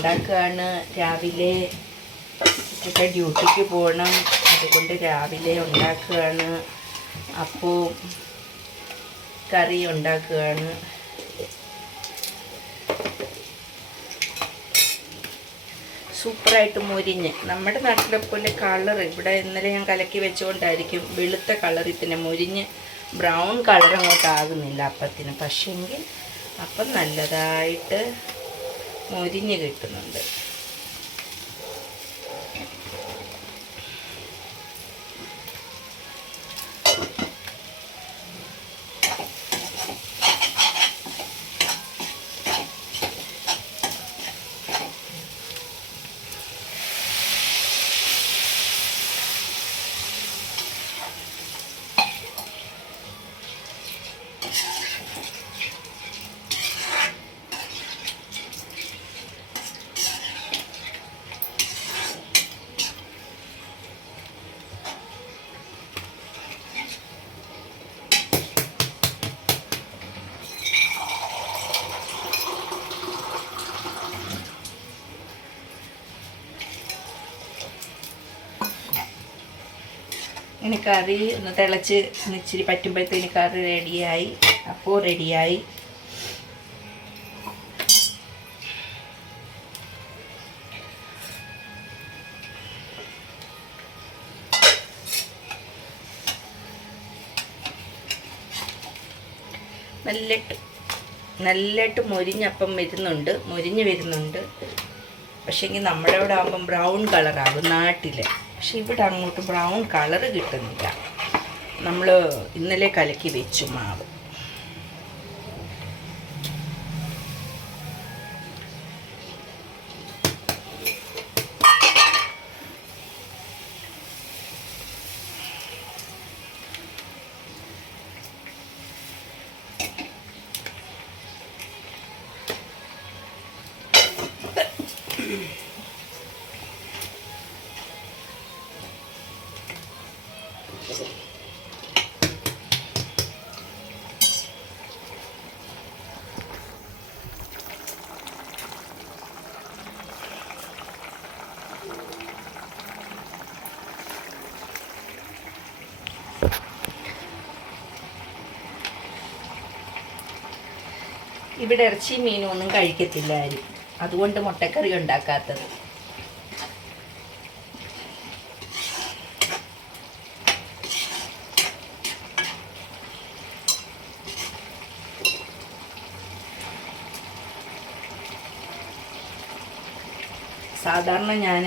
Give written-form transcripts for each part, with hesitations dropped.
ഉണ്ടാക്കുകയാണ്. രാവിലെ ഒക്കെ ഡ്യൂട്ടിക്ക് പോകണം, അതുകൊണ്ട് രാവിലെ ഉണ്ടാക്കുകയാണ്. അപ്പോൾ കറി ഉണ്ടാക്കുകയാണ്. സൂപ്പറായിട്ട് മൊരിഞ്ഞ്, നമ്മുടെ നാട്ടിലെ പോലെ കളർ ഇവിടെ ഇന്നലെ ഞാൻ കലക്കി വെച്ചുകൊണ്ടായിരിക്കും വെളുത്ത കളറിൽ തന്നെ മൊരിഞ്ഞ് ബ്രൗൺ കളർ അങ്ങോട്ടാകുന്നില്ല അപ്പത്തിന്. പക്ഷേങ്കിൽ അപ്പം നല്ലതായിട്ട് മൊരിഞ്ഞ് കിട്ടുന്നുണ്ട്. ഇനി കറി ഒന്ന് തിളച്ച് ഇച്ചിരി പറ്റുമ്പോഴത്തേന് കറി റെഡിയായി. അപ്പോൾ റെഡിയായി. നല്ലതായിട്ട് മൊരിഞ്ഞപ്പം വരുന്നുണ്ട്, മൊരിഞ്ഞ് വരുന്നുണ്ട്. പക്ഷേങ്കിൽ നമ്മുടെ ഇവിടെ ആകുമ്പം ബ്രൗൺ കളറാകും നാട്ടിൽ. പക്ഷെ ഇവിടെ അങ്ങോട്ട് ബ്രൗൺ കളറ് കിട്ടുന്നില്ല. നമ്മൾ ഇന്നലെ കലക്കി വെച്ചു മാവ്. ഇവിടെ ഇറച്ചി മീനും ഒന്നും കഴിക്കത്തില്ല ആരും, അതുകൊണ്ട് മുട്ടക്കറി ഉണ്ടാക്കാത്തത്. സാധാരണ ഞാൻ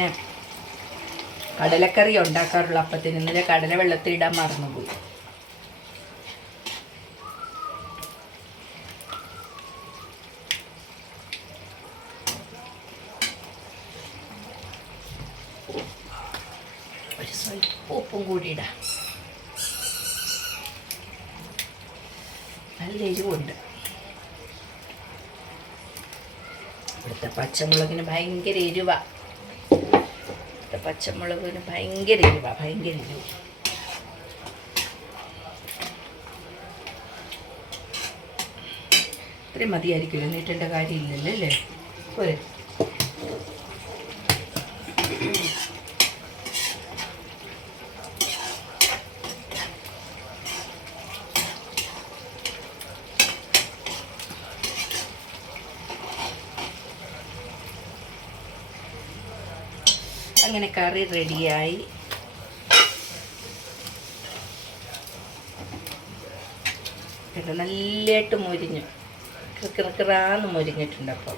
കടലക്കറി ഉണ്ടാക്കാറുള്ള അപ്പത്തിന് ഇന്നലെ കടല വെള്ളത്തിൽ ഇടാൻ മറന്നുപോയി. ഒരു സ്വല്പം ഉപ്പും കൂടി ഇടാം. നല്ല എരിവുണ്ട്. ഇവിടുത്തെ പച്ചമുളകിന് ഭയങ്കര എരിവാണ്. പച്ചമുളകിന് ഭയങ്കര എരിവാണ്, ഭയങ്കര എരിവ്. ഇത്രയും മതിയായിരിക്കുമല്ലോ, നീട്ടേണ്ട കാര്യമില്ലല്ലോ അല്ലേ? പോരെ. അങ്ങനെ കറി റെഡിയായി. നല്ലതായിട്ട് മൊരിഞ്ഞു, കിറാന്ന് മൊരിഞ്ഞിട്ടുണ്ട്. അപ്പോൾ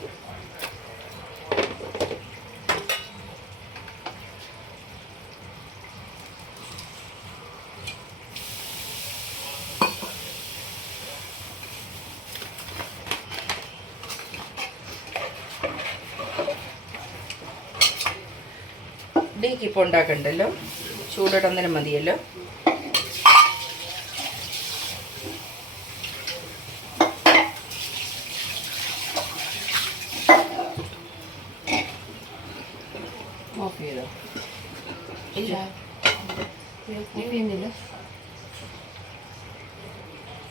ഇഡ്ഡലിക്ക് ഇപ്പോൾ ഉണ്ടാക്കണ്ടല്ലോ, ചൂടിടുന്നതിന് മതിയല്ലോ. ഓഫ് ചെയ്തോ? ഇല്ല, ഓഫ് ചെയ്യുന്നില്ല.